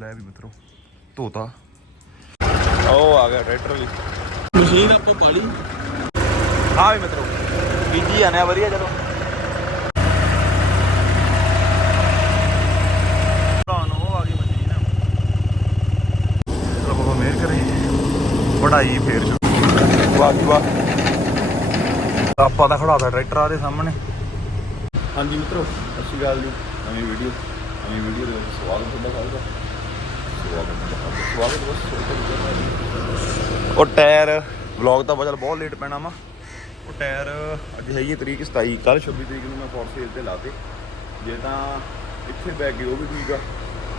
ਲੈ ਵੀ ਮਿੱਤਰੋ ਧੋਤਾ। ਉਹ ਆ ਗਿਆ ਟਰੈਕਟਰ ਵੀ ਮਸ਼ੀਨ ਆਪਾਂ ਪਾਲੀ। ਹਾਂ ਵੀ ਮਿੱਤਰੋ ਬੀਜੀ ਆਨੇ ਵਧੀਆ ਚਲੋ ਵਢਾਈ ਫੇਰ। ਵਾਹ ਆਪਾਂ ਖੜਾਤਾ ਟਰੈਕਟਰ ਆ ਦੇ ਸਾਹਮਣੇ। ਹਾਂਜੀ ਮਿੱਤਰੋ ਸਤਿ ਸ਼੍ਰੀ ਅਕਾਲ ਜੀ। ਨਵੀਂ ਵੀਡੀਓ ਨਵੀਂ ਵੀਡੀਓ ਦੇ ਸਵਾਗਤ ਤੁਹਾਡਾ ਸਾਰਿਆਂ ਦਾ ਸਵਾਗਤ ਤੁਹਾਡਾ ਸਵਾਗਤ ਬਸ ਛੋਟਾ ਉਹ ਟਾਇਰ ਵਲੌਗ ਤਾਂ ਬਚਲ ਬਹੁਤ ਲੇਟ ਪੈਣਾ ਵਾ। ਉਹ ਟਾਇਰ ਅੱਜ ਹੈਗੀ ਹੈ ਤਰੀਕ 27 ਕੱਲ 26 ਤਰੀਕ ਨੂੰ ਮੈਂ ਫੋਰ ਸੇਲ ਤੇ ਲਾਤੇ। ਜੇ ਤਾਂ ਇੱਥੇ ਬੈਗ ਗਏ, ਉਹ ਵੀ ਠੀਕ ਆ।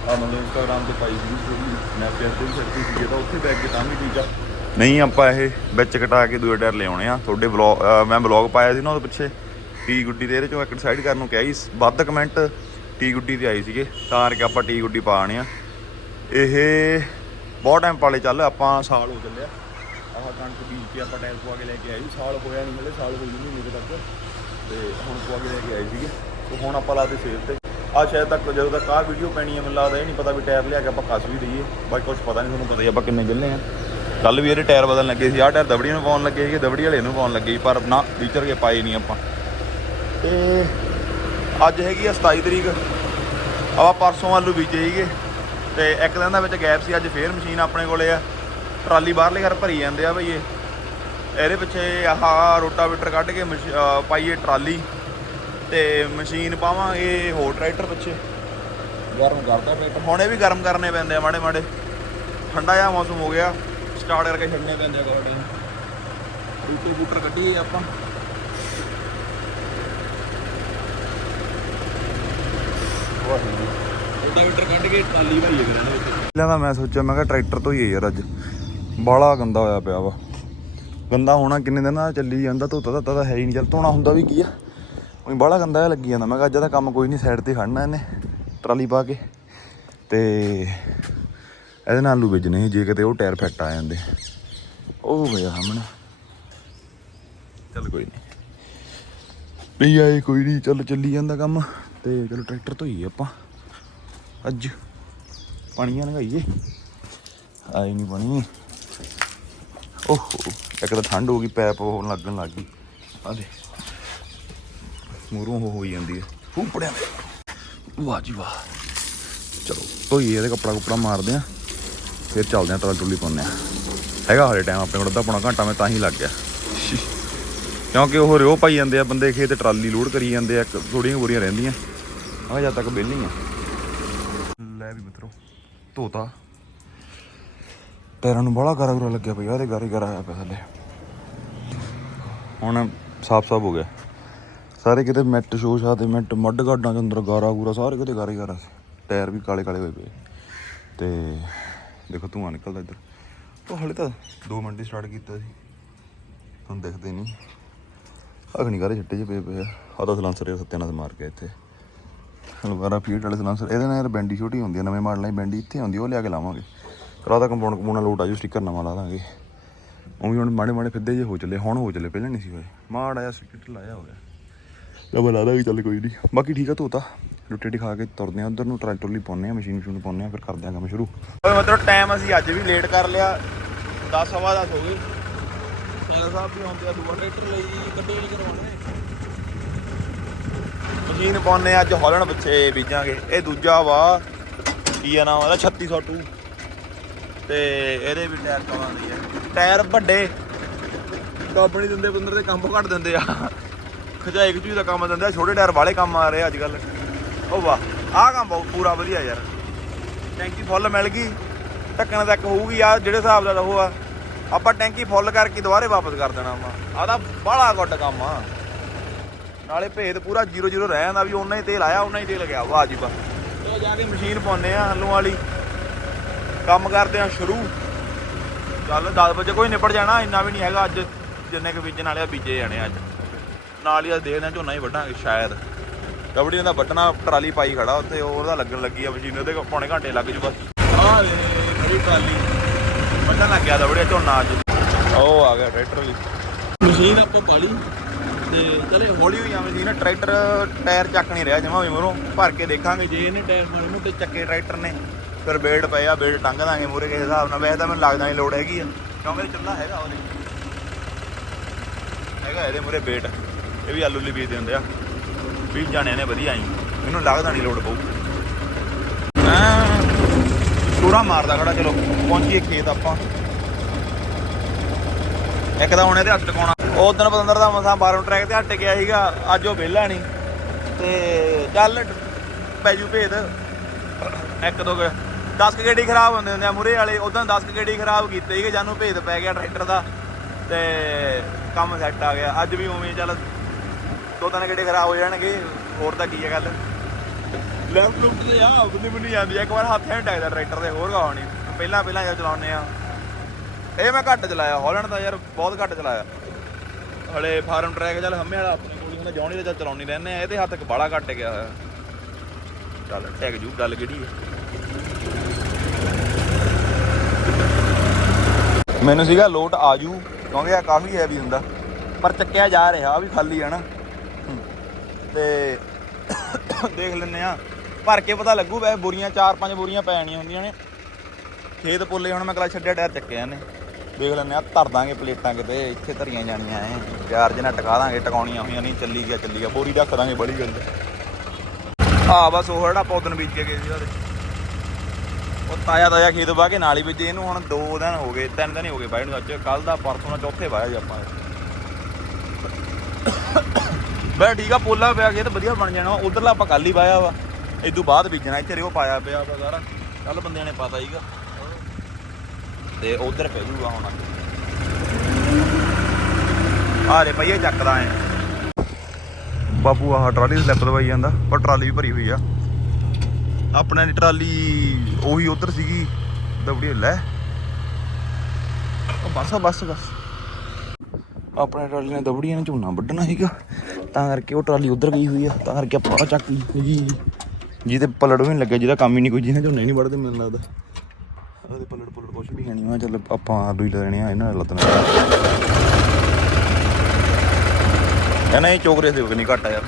ਆ ਮਤਲਬ ਇੰਸਟਾਗ੍ਰਾਮ ਤੇ ਪਾਈ ਸੀ ਸਟੋਰੀ ਸਨੈਪਚੈਟ ਤੇ ਵੀ ਛੱਡੀ ਸੀ ਜੇ ਤਾਂ ਉੱਥੇ ਬੈਗ ਗਏ ਤਾਂ ਵੀ ਠੀਕ ਆ। ਨਹੀਂ, ਆਪਾਂ ਇਹ ਵਿੱਚ ਕਟਾ ਕੇ ਦੂਏ ਟਾਇਰ ਲਿਆਉਣੇ ਆ। ਤੁਹਾਡੇ ਵਲੌਗ ਮੈਂ ਵਲੌਗ ਪਾਇਆ ਸੀ ਨਾ ਉਹਦੇ ਪਿੱਛੇ ਟੀ ਗੁੱਡੀ ਦੇ ਇਹਦੇ ਚੋਂ ਇੱਕ ਡਿਸਾਈਡ ਕਰਨ ਨੂੰ ਕਿਹਾ ਸੀ। ਵੱਧ ਕਮੈਂਟ ਟੀ ਗੁੱਡੀ ਤੇ ਆਈ ਸੀਗੇ, ਤਾਂ ਕਰਕੇ ਆਪਾਂ ਟੀ ਗੁੱਡੀ ਪਾਣੀ ਆ। ਇਹ ਬਹੁਤ ਟਾਈਮ ਪਾਲੇ ਚੱਲ, ਆਪਾਂ ਸਾਲ ਹੋ ਚੱਲਿਆ। ਆਹ ਕਣਕ ਬੀਜ ਕੇ ਆਪਾਂ ਟਾਇਰ ਪਵਾ ਕੇ ਲੈ ਕੇ ਆਏ ਸੀ। ਸਾਲ ਹੋਇਆ ਨਹੀਂ ਹਲੇ, ਸਾਲ ਹੋਈ ਨਹੀਂ ਮਹੀਨੇ ਤੱਕ। ਤੇ ਹੁਣ ਪਵਾ ਕੇ ਲੈ ਕੇ ਆਏ ਸੀਗੇ। ਤੇ ਹੁਣ ਆਪਾਂ ਲਾਤੇ ਸੇਲ ਤੇ। ਆ ਸ਼ਾਇਦ ਤੱਕ ਜਦੋਂ ਤੱਕ ਆਹ ਵੀਡੀਓ ਪੈਣੀ ਹੈ ਮੈਨੂੰ ਲੱਗਦਾ ਇਹ ਨਹੀਂ ਪਤਾ ਵੀ ਟਾਇਰ ਲਿਆ ਕੇ ਆਪਾਂ ਕੱਸ ਵੀ ਦਈਏ। ਬਾਕੀ ਕੁਝ ਪਤਾ ਨਹੀਂ ਤੁਹਾਨੂੰ ਪਤਾ ਹੀ ਆਪਾਂ ਕਿੰਨੇ ਗਿੱਲੇ ਆ। ਕੱਲ ਵੀ ਇਹਦੇ ਟਾਇਰ ਬਦਲਣ ਲੱਗੇ ਸੀ। ਆਹ ਟਾਇਰ ਦਬੜੀ ਨੂੰ ਪਾਉਣ ਲੱਗੇ ਸੀਗੇ ਦਬੜੀ ਵਾਲੇ ਨੂੰ ਪਾਉਣ ਲੱਗੇ ਸੀ, ਪਰ ਨਾ ਫੀਚਰ ਕੇ ਪਾਏ ਨਹੀਂ ਆਪਾਂ। ਤੇ ਅੱਜ ਹੈਗੀ ਆ 27 ਤਰੀਕ। ਆਪਾਂ ਪਰਸੋਂ ਆਲੂ ਬੀਜੇ ਸੀਗੇ। ਤੇ ਇੱਕ ਦਿਨ ਦਾ ਵਿੱਚ ਗੈਪ ਸੀ ਅੱਜ ਫੇਰ ਮਸ਼ੀਨ ਆਪਣੇ ਕੋਲੇ ਆ। ਟਰਾਲੀ ਬਾਹਰਲੇ ਘਰ ਭਰੀ ਜਾਂਦੇ ਆ ਭਈਏ ਇਹਦੇ ਪਿੱਛੇ ਆਹ ਰੋਟਾਵੇਟਰ ਕੱਢ ਕੇ ਪਾਈਏ ਟਰਾਲੀ ਤੇ ਮਸ਼ੀਨ ਪਾਵਾਂਗੇ ਹੋਰ ਟਰੈਕਟਰ ਪਿੱਛੇ। ਗਰਮ ਕਰਦਾ ਟਰੈਕਟਰ ਹੁਣ ਇਹ ਵੀ ਗਰਮ ਕਰਨੇ ਪੈਂਦੇ ਆ ਮਾੜੇ ਮਾੜੇ। ਠੰਡਾ ਜਿਹਾ ਮੌਸਮ ਹੋ ਗਿਆ ਸਟਾਰਟ ਕਰਕੇ ਛੱਡਨੇ ਪੈਂਦੇ ਆ ਗਾਰਡਨ ਬੂਟੇ ਬੂਟਰ ਕੱਢੀਏ ਆਪਾਂ। ਵਾਹਿਗੁਰੂ। ਰੋਟਾਵੇਟਰ ਕੱਢ ਕੇ ਟਰਾਲੀ ਭਰੀਏ ਕਰਾਂਗੇ ਵਿੱਚ। ਪਹਿਲਾਂ ਤਾਂ ਮੈਂ ਸੋਚਿਆ, ਮੈਂ ਕਿਹਾ ਟਰੈਕਟਰ ਤੋਂ ਹੀ ਹੈ ਯਾਰ ਅੱਜ। ਬਾਲਾ ਗੰਦਾ ਹੋਇਆ ਪਿਆ ਵਾ। ਗੰਦਾ ਹੋਣਾ ਕਿੰਨੇ ਦਿਨਾਂ ਦਾ ਚੱਲੀ ਜਾਂਦਾ, ਧੋਤਾ ਧੋਤਾ ਤਾਂ ਹੈ ਹੀ ਨਹੀਂ। ਚੱਲ ਧੋਣਾ ਹੁੰਦਾ ਵੀ ਕੀ ਆ? ਉਹੀ ਬਾਲਾ ਗੰਦਾ ਜਿਹਾ ਲੱਗੀ ਜਾਂਦਾ। ਮੈਂ ਕਿਹਾ ਅੱਜ ਦਾ ਕੰਮ ਕੋਈ ਨਹੀਂ ਸਾਈਡ ਤੇ ਖੜਨਾ ਇਹਨੇ, ਟਰਾਲੀ ਪਾ ਕੇ। ਤੇ ਇਹਦੇ ਨਾਲ ਆਲੂ ਵੇਚਣੇ ਸੀ, ਜੇ ਕਿਤੇ ਉਹ ਟਾਇਰ ਫਿੱਟ ਆ ਜਾਂਦੇ। ਉਹ ਗਿਆ ਸਾਹਮਣੇ। ਚੱਲ ਕੋਈ ਨਹੀਂ। ਨਹੀਂ ਆਏ ਕੋਈ ਨਹੀਂ, ਚੱਲ ਚੱਲੀ ਜਾਂਦਾ ਕੰਮ। ਤੇ ਚਲੋ ਟਰੈਕਟਰ ਧੋਈਏ ਆਪਾਂ। ਅੱਜ ਪਾਣੀਆਂ ਲਗਾਈਏ ਆਈ ਨਹੀਂ ਪਾਣੀ। ਓਹੋ, ਇੱਕ ਤਾਂ ਠੰਡ ਹੋ ਗਈ, ਪੈਪ ਹੋਣ ਲੱਗਣ ਲੱਗ ਗਈ। ਆ ਦੇ ਮੂਰੋਂ ਹੋ ਹੋਈ ਜਾਂਦੀ ਹੈ ਫੂਪੜਿਆ ਵਾਹ ਜੀ ਵਾਹ। ਚਲੋ, ਧੋਈਏ ਇਹਦੇ ਕੱਪੜਾ ਕੁਪੜਾ ਮਾਰਦੇ ਆ, ਫਿਰ ਚੱਲਦੇ ਆ ਟਰਾਲ ਟੁੱਲੀ ਪਾਉਂਦੇ ਆ। ਹੈਗਾ ਹਲੇ ਟਾਈਮ ਆਪਣੇ ਕੋਲ, ਅੱਧਾ ਪੌਣਾ ਘੰਟਾ, ਮੈਂ ਤਾਂ ਹੀ ਲੱਗ ਗਿਆ। ਕਿਉਂਕਿ ਉਹ ਰਿਓ ਪਾਈ ਜਾਂਦੇ ਆ, ਬੰਦੇ ਖੇਤ ਟਰਾਲੀ ਲੋਡ ਕਰੀ ਜਾਂਦੇ ਆ ਥੋੜੀਆਂ ਬੋਰੀਆਂ ਰਹਿੰਦੀਆਂ। ਆ ਜਦ ਤੱਕ ਵਿਹਲੀ ਆ। ਲੈ ਵੀ ਮਿੱਤਰੋ, ਧੋਤਾ। ਟਾਇਰਾਂ ਨੂੰ ਬੜਾ ਗਾਰਾ ਗੁਰਾ ਲੱਗਿਆ ਪਿਆ, ਇਹਦੇ ਗਾਰੇ ਗਾਰਾ ਆਇਆ ਪਿਆ ਥੱਲੇ। ਹੁਣ ਸਾਫ਼ ਸਾਫ਼ ਹੋ ਗਿਆ। ਸਾਰੇ ਕਿਤੇ ਮੈਟ ਸ਼ੋਸ਼ਾ ਤੇ ਮੈਟ ਮੱਡ ਗਾਡਾਂ ਦੇ ਅੰਦਰ ਗਾਰਾ ਗੂਰਾ ਸਾਰੇ ਕਿਤੇ ਗਾਰੇ ਗਾਰਾ ਸੀ। ਟਾਇਰ ਵੀ ਕਾਲੇ ਕਾਲੇ ਹੋਏ ਪਏ। ਤੇ ਦੇਖੋ ਧੂਆਂ ਨਿਕਲਦਾ ਇੱਧਰ। ਉਹ ਹਲੇ ਤਾਂ 2 ਮਿੰਟ ਹੀ ਸਟਾਰਟ ਕੀਤਾ ਸੀ। ਤੁਹਾਨੂੰ ਦਿਖਦੇ ਨਹੀਂ। ਅਗਨੀ ਗਾਰੇ ਛੱਟੇ ਜਿਹੇ ਪਏ ਪਏ ਆ। ਆਹ ਸਲਾਂਸਰ ਇਹ ਮਾਰ ਕੇ ਇੱਥੇ। ਹਲਵਾਰਾ ਫੀਟ ਵਾਲੇ ਸਲਾਂਸਰ ਇਹਦੇ ਨਾਲ ਯਾਰ ਬੈਂਡੀ ਛੋਟੀ ਹੁੰਦੀ ਆ, ਨਵੇਂ ਮਾਡਲਾਂ ਦੀ ਬੈਂਡੀ ਇੱਥੇ ਹੁੰਦੀ ਉਹ ਲਿਆ ਕੇ ਲਾਵਾਂਗੇ। ਕਰਾਦਾ ਕੰਪਾਊਂਡ ਕੰਪਾਊਂਡ ਲੋਟ ਆ, ਜੂ ਸਟicker ਨਵਾਂ ਲਾ ਦਾਂਗੇ। ਉਹ ਹੁਣ ਮਾੜੇ ਮਾੜੇ ਫਿੱਦੇ ਜੇ ਹੋ ਚੱਲੇ, ਹੁਣ ਹੋ ਚੱਲੇ, ਪਹਿਲਾਂ ਨਹੀਂ ਸੀ ਹੋਏ। ਮਾੜਾ ਜਿਹਾ ਸਟicker ਲਾਇਆ ਹੋਇਆ। ਤਾਂ ਮੈਂ ਲਾ ਦਾਂਗੇ, ਚੱਲ ਕੋਈ ਨਹੀਂ ਬਾਕੀ ਠੀਕ ਆ ਤੋਤਾ ਰੋਟੀ ਰੋਟੀ ਖਾ ਕੇ ਤੁਰਦੇ ਆ, ਉਧਰ ਨੂੰ ਟਰੈਕਟਰ ਲਈ ਪਾਉਂਦੇ ਆ, ਮਸ਼ੀਨ ਮਸ਼ੀਨ ਪਾਉਂਦੇ ਆ, ਫਿਰ ਕਰਦੇ ਆ ਕੰਮ ਸ਼ੁਰੂ। ਓਏ ਮਤਲਬ ਟਾਈਮ ਅਸੀਂ ਅੱਜ ਵੀ ਲੇਟ ਕਰ ਲਿਆ। 10 ਸਵਾ 10 ਹੋ ਗਏ। ਸਾਲਾ ਸਾਹਿਬ ਵੀ ਆਉਂਦੇ ਆ ਦੂਆ ਟਰੈਕਟਰ ਲਈ ਕੱਢੇ ਨਹੀਂ ਕਰਵਾਉਣੇ। ਮਸ਼ੀਨ ਪਾਉਨੇ ਅੱਜ ਹੌਲਣ ਪਿੱਛੇ ਬੀਜਾਂਗੇ। ਇਹ ਦੂਜਾ ਵਾ, ਕੀ ਆ ਨਾਮ ਉਹਦਾ? 3602 ਤੇ ਇਹਦੇ ਵੀ ਟਾਇਰ ਕਵਾਂਦੀ ਆ? ਟਾਇਰ ਵੱਡੇ। ਦੱਬ ਨਹੀਂ ਦਿੰਦੇ ਬੰਦਰ ਦੇ ਕੰਮ ਘੱਟ ਦਿੰਦੇ ਆ। ਖਜਾਈ ਖਜੂਈ ਦਾ ਕੰਮ ਦਿੰਦੇ ਆ, ਛੋਟੇ ਟਾਇਰ ਵਾਲੇ ਕੰਮ ਆ ਰਹੇ ਅੱਜ ਕੱਲ ਉਹ ਵਾਹ, ਆਹ ਕੰਮ ਬਹੁਤ ਪੂਰਾ ਵਧੀਆ ਯਾਰ। ਟੈਂਕੀ ਫੁੱਲ ਮਿਲ ਗਈ। ਢੱਕਣ ਤੱਕ ਹੋਊਗੀ ਆ, ਜਿਹੜੇ ਹਿਸਾਬ ਨਾਲ ਉਹ ਆ। ਆਪਾਂ ਟੈਂਕੀ ਫੁੱਲ ਕਰਕੇ ਦੁਬਾਰੇ ਵਾਪਸ ਕਰ ਦੇਣਾ ਵਾ। ਆ ਤਾਂ ਬੜਾ ਗੁੱਡ ਕੰਮ ਆ। ਨਾਲੇ ਭੇਦ ਪੂਰਾ 0-0 ਰਹਿ ਜਾਂਦਾ ਵੀ ਉਹਨਾਂ ਹੀ ਤੇਲ ਆਇਆ ਉਹਨਾਂ ਹੀ ਤੇਲ ਗਿਆ। ਵਾਹ ਜੀ ਵਾਹ। ਉਹ ਜਾ ਕੇ ਮਸ਼ੀਨ ਪਾਉਨੇ ਆ ਹੱਲੋਂ ਵਾਲੀ। ਕੰਮ ਕਰਦੇ ਆ ਸ਼ੁਰੂ। ਚੱਲ 10 ਵਜੇ ਕੋਈ ਨਿਪਟ ਜਾਣਾ, ਇੰਨਾ ਵੀ ਨਹੀਂ ਹੈਗਾ ਅੱਜ। ਜਿੰਨੇ ਕੁ ਬੀਜਣ ਵਾਲੇ ਆ, ਬੀਜੇ ਜਾਣੇ ਅੱਜ। ਨਾਲ ਹੀ ਅੱਜ ਦੇਖਦੇ ਆ ਝੋਨਾ ਹੀ ਵੱਢਾਂਗੇ ਸ਼ਾਇਦ। ਕਬੜੀ ਦਾ ਵੱਢਣਾ, ਟਰਾਲੀ ਪਾਈ ਖੜਾ ਉੱਥੇ ਉਹਦਾ ਲੱਗਣ ਲੱਗੀ ਆ ਮਸ਼ੀਨ, ਉਹਦੇ ਪੌਣੇ ਘੰਟੇ ਲੱਗ ਜੂ ਬਸ। ਆਹ ਦੇ ਟਰਾਲੀ। ਵੱਢਣ ਲੱਗ ਗਿਆ ਦਬੜਿਆ ਝੋਨਾ ਅੱਜ। ਉਹ ਆ ਗਿਆ ਟਰੈਕਟਰ ਵੀ ਮਸ਼ੀਨ ਆਪਾਂ ਪਾਲੀ। ਤੇ ਚਲੇ ਹੌਲੀ ਹੋਈ ਆਵੇਂ ਸੀ ਨਾ, ਟਰੈਕਟਰ, ਟਾਇਰ ਚੱਕ ਨਹੀਂ ਰਿਹਾ, ਜਮਾ ਵੀ ਭਰ ਕੇ ਦੇਖਾਂਗੇ ਜੇ ਇਹਨੇ ਟਾਇਰ ਮਾਰੇ ਮੋਟੇ ਚੱਕੇ ਟਰੈਕਟਰ ਨੇ। ਫਿਰ ਬੇੜ ਪਏ ਆ ਬੇੜ ਟੰਗ ਦਾਂਗੇ ਮੂਰੇ ਕਿਸੇ ਹਿਸਾਬ ਨਾਲ। ਵੈਸੇ ਤਾਂ ਮੈਨੂੰ ਲੱਗਦਾ ਨਹੀਂ ਲੋੜ ਹੈਗੀ ਆ। ਕਿਉਂਕਿ ਚੁੱਲਾ ਹੈਗਾ ਉਹਦੇ? ਹੈਗਾ ਇਹਦੇ ਮੂਰੇ ਬੇਟ ਇਹ ਵੀ ਆਲੂ ਲਈ ਬੀਜ ਦਿੰਦੇ ਆ। ਬੀਜ ਜਾਣੇ ਨੇ ਵਧੀਆ ਆਈ ਮੈਨੂੰ ਲੱਗਦਾ ਨਹੀਂ ਲੋੜ ਪਊ। ਐਂ ਪੂਰਾ ਮਾਰਦਾ ਖੜਾ, ਚਲੋ, ਪਹੁੰਚੀਏ ਖੇਤ ਆਪਾਂ। ਇੱਕ ਤਾਂ ਹੁਣ ਇਹਦੇ ਹੱਥ ਟਿਕਾਉਣਾ ਉਹ ਦਿਨ ਪਤੰਦਰ ਦਾ ਮਸਾਂ ਬਾਹਰੋਂ ਟਰੈਕ ਤੇ ਹੱਟ ਗਿਆ ਸੀਗਾ, ਅੱਜ ਉਹ ਵਿਹਲਾ ਨਹੀਂ ਤੇ ਚੱਲ ਪੈਜੂ ਭੇਦ ਇੱਕ ਦੋ 10 ਗੱਡੀ ਖਰਾਬ ਹੁੰਦੇ ਹੁੰਦੇ ਆ ਮੁਰੇ ਵਾਲੇ ਉਦੋਂ 10 ਗੱਡੀ ਖਰਾਬ ਕੀਤੇ ਸੀਗੇ, ਜਾਨੂੰ ਭੇਦ ਪੈ ਗਿਆ ਟਰੈਕਟਰ ਦਾ। ਤੇ ਕੰਮ ਸੈੱਟ ਆ ਗਿਆ। ਅੱਜ ਵੀ ਉਵੇਂ ਚੱਲ ਦੋ ਤਿੰਨ ਗੇੜੇ ਖਰਾਬ ਹੋ ਜਾਣਗੇ, ਹੋਰ ਤਾਂ ਕੀ ਹੈ ਗੱਲ। ਲੈਫਟ ਲੁਫਟ ਤੇ ਆ ਬੰਦੀ ਬੰਦੀ ਜਾਂਦੀ ਆ ਇੱਕ ਵਾਰ ਹੱਥ ਨਹੀਂ ਟੈਕਦਾ ਟਰੈਕਟਰ ਦੇ ਹੋਰ ਗਾਉ ਪਹਿਲਾਂ ਪਹਿਲਾਂ ਜਦੋਂ ਚਲਾਉਂਦੇ ਆ। ਇਹ ਮੈਂ ਘੱਟ ਚਲਾਇਆ ਹਾਲੈਂਡ ਦਾ ਯਾਰ ਬਹੁਤ ਘੱਟ ਚਲਾਇਆ। ਹਲੇ ਫਾਰਮ ਟਰੈਕ ਚੱਲ ਹੰਮੇ ਵਾਲਾ, ਆਪਣੇ ਕੋਲ ਹੁੰਦਾ ਜੌਣੀ ਦਾ ਚੱਲ ਚਲਾਉਣੀ ਰਹਿੰਦੇ ਆ, ਇਹਦੇ ਹੱਥ ਕ ਬਾਲਾ ਘੱਟ ਗਿਆ ਹੋਇਆ। ਚੱਲ ਟੈਗ ਜੂ, ਗੱਲ ਕਿਹੜੀ ਹੈ ਮੈਨੂੰ ਸੀਗਾ ਲੋਟ ਆਜੂ, ਕਿਉਂਕਿ ਆ ਕਾਫੀ ਹੈਵੀ ਹੁੰਦਾ। ਪਰ ਚੱਕਿਆ ਜਾ ਰਿਹਾ ਆ ਵੀ ਖਾਲੀ ਹੈ ਨਾ। ਤੇ ਦੇਖ ਲੈਨੇ ਆ, ਭਰ ਕੇ ਪਤਾ ਲੱਗੂ, ਵੈਸੇ ਬੋਰੀਆਂ 4-5 ਬੋਰੀਆਂ ਪੈ ਜਾਣੀਆਂ ਹੁੰਦੀਆਂ ਨੇ। ਖੇਤ ਪੁੱਲੇ ਹੁਣ ਮੈਂ ਕਲਾ ਛੱਡਿਆ, ਟਾਇਰ ਚੱਕਿਆ ਨੇ ਦੇਖ ਲੈਂਦੇ ਆ ਧਰ ਦਾਂਗੇ ਪਲੇਟਾਂ ਕਿਤੇ, ਇੱਥੇ ਧਰੀਆਂ ਜਾਣੀਆਂ ਐ। ਪਿਆਰ ਜਿਹਨਾਂ ਟਿਕਾ ਦਾਂਗੇ, ਟਿਕਾਉਣੀਆਂ ਹੋਈਆਂ ਨਹੀਂ, ਚੱਲੀ ਗਿਆ ਚੱਲੀ ਗਿਆ, ਬੋਰੀ ਰੱਖ ਦਾਂਗੇ ਬੜੀ ਗੱਲ ਆ ਬਸ ਉਹ ਜਿਹੜਾ ਆਪਾਂ ਬੀਜ ਕੇ ਗਏ ਸੀ ਉਹਦੇ। ਉਹ ਤਾਇਆ ਤਾਇਆ ਖੇਤ ਵਾਹ ਕੇ ਨਾਲ ਹੀ ਬੀਜੇ, ਇਹਨੂੰ ਹੁਣ 2 ਦਿਨ ਹੋ ਗਏ 3 ਦਿਨ ਹੋ ਗਏ ਬਾਈ ਨੂੰ ਅੱਜ ਕੱਲ ਦਾ ਪਰਸੋਂ ਨਾਲ ਚੌਥੇ ਵਾਇਆ ਜੀ ਆਪਾਂ। ਬਈ ਠੀਕ ਆ, ਪੋਲਾ ਪਿਆ ਖੇਤ, ਵਧੀਆ ਬਣ ਜਾਣਾ। ਉਧਰਲਾ ਆਪਾਂ ਕੱਲ ਹੀ ਵਾਇਆ ਵਾ। ਇਦੋਂ ਬਾਅਦ ਬੀਜਣਾ, ਇੱਥੇ ਰਿਓ ਪਾਇਆ ਪਿਆ ਵਾ ਸਾਰਾ। ਕੱਲ ਬੰਦਿਆਂ ਨੇ ਪਤਾ ਹੀਗਾ ਤੇ ਉਧਰ ਪੈ ਜੂਗਾ ਹੁਣ। ਆ ਰੇ ਚੱਕਦਾ ਐ। ਬਾਪੂ, ਆਹ ਟਰਾਲੀ ਸਲਿੱਪ ਦਵਾਈ ਜਾਂਦਾ, ਪਰ ਟਰਾਲੀ ਵੀ ਭਰੀ ਹੋਈ ਆ। ਆਪਣੇ ਦੀ ਟਰਾਲੀ, ਉਹੀ ਉਧਰ ਸੀਗੀ। ਦਬੜੀ ਲੈ। ਉਹ ਬਸ ਬਸ ਬਸ। ਆਪਣੇ ਟਰਾਲੀ ਨੇ ਦਬੜੀਆਂ ਨੇ ਝੋਨਾ ਵੱਢਣਾ ਸੀਗਾ। ਤਾਂ ਕਰਕੇ ਉਹ ਟਰਾਲੀ ਉਧਰ ਗਈ ਹੋਈ ਆ। ਤਾਂ ਕਰਕੇ ਆਪਾਂ ਚੱਕ ਲਈ ਜੀ ਜਿਹਦੇ ਪਲੜ ਵੀ ਨਹੀਂ ਲੱਗਿਆ, ਜਿਹਦਾ ਕੰਮ ਹੀ ਨਹੀਂ ਕੋਈ ਜਿਹਨੇ ਝੋਨੇ ਨਹੀਂ ਵੱਢਦੇ, ਮੈਨੂੰ ਲੱਗਦਾ। ਉਹਦੇ ਪਲੜ ਪਲੜ ਕੁਛ ਵੀ। ਹੈ ਨਹੀਂ ਮੈਂ ਚੱਲ ਆਪਾਂ ਆਲੂ ਹੀ ਲੈਣੇ ਆ ਇਹਨਾਂ ਨਾਲ ਲੱਤਣਾ ਇਹਨਾਂ ਇਹ ਚੋਕਰੇ ਦੇ ਨਹੀਂ ਘੱਟ ਆ ਯਾਰ।